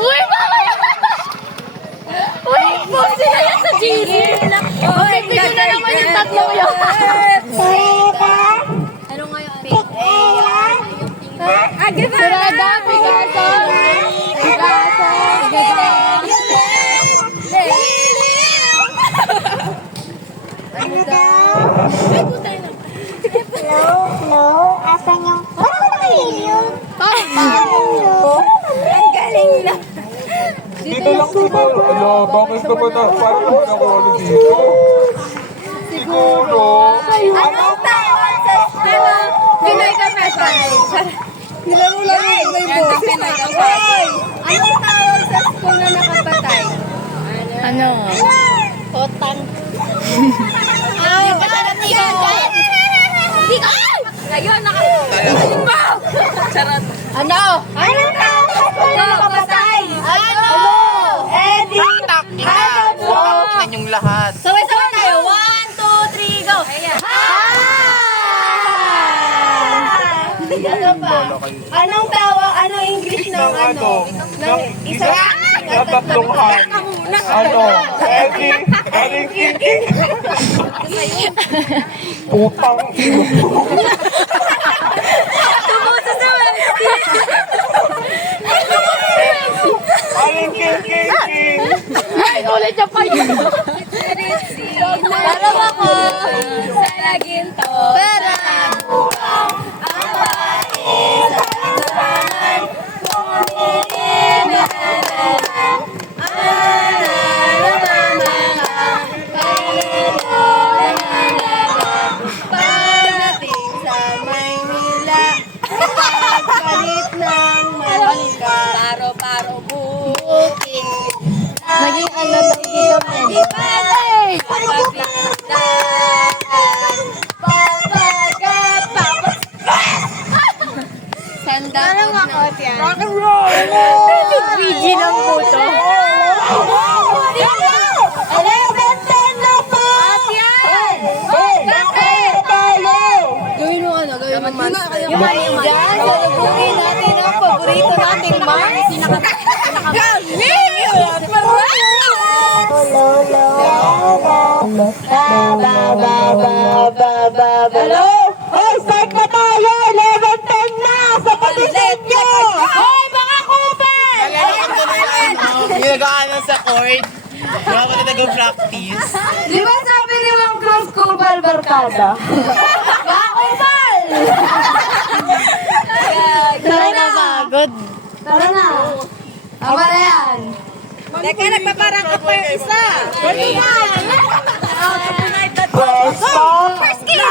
Uy, bakit? Uy, post na yan sa GC. Uy, bigyan na naman yung tatlo yun. Ano nga yun? Sarada, Picasso. Hello? Asan yung... Parang nakahiliw. Ang galing na. Dito lang siguro. Ala, bakit naman parang ako ano dito? Siguro. Anong tawag sa school? Pinoy Confession. Nilaro lang yung may boses. Anong tawag sa school na nakapatay? Ano? Potang. Ay, patarap yan! Di ka! Ayun, Charot. Ano? Anong tawag sa school na nakapatay? Ano? Eddie! Takinan yung lahat. Sabay-sabay tayo. 1, 2, 3, go! Ano pa? Anong tawag? Anong English ng ano? Ng isa na tatlong han. Ano? Eddie? Aling king. Putang ino. Tumusa sa Aling king. Ay, ulit niya pa yun. Para ako sa naginto. Para pagdating sa Maynila, pagpalit ng Manila, paro-paro bukid. Naging ano ba dito? Sanda. Parang makot yan. Rock and roll! PG ng puto. 11:10 na po! At yan! Gawin mo ano? Gawin mo monster. Yung mali dyan, salubungin natin ang paborito nating Mars. Hello? Hoy, start na tayo! 11:10 na! Sapatin nyo! Hoy, baka kupal! Ginagawa sa court. Wala pa na nag-practice. Di ba sabi ni Ma'am Cruz Kupal Barkada? Kakupal! Tara na! Pagod. Tara na! Tama na yan! Teka, nagpaparang ka pa yung isa. Pwesto!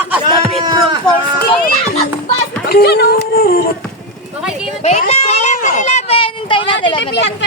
Kasapit from Polski. Wait lang, 11. Hintayin natin 11.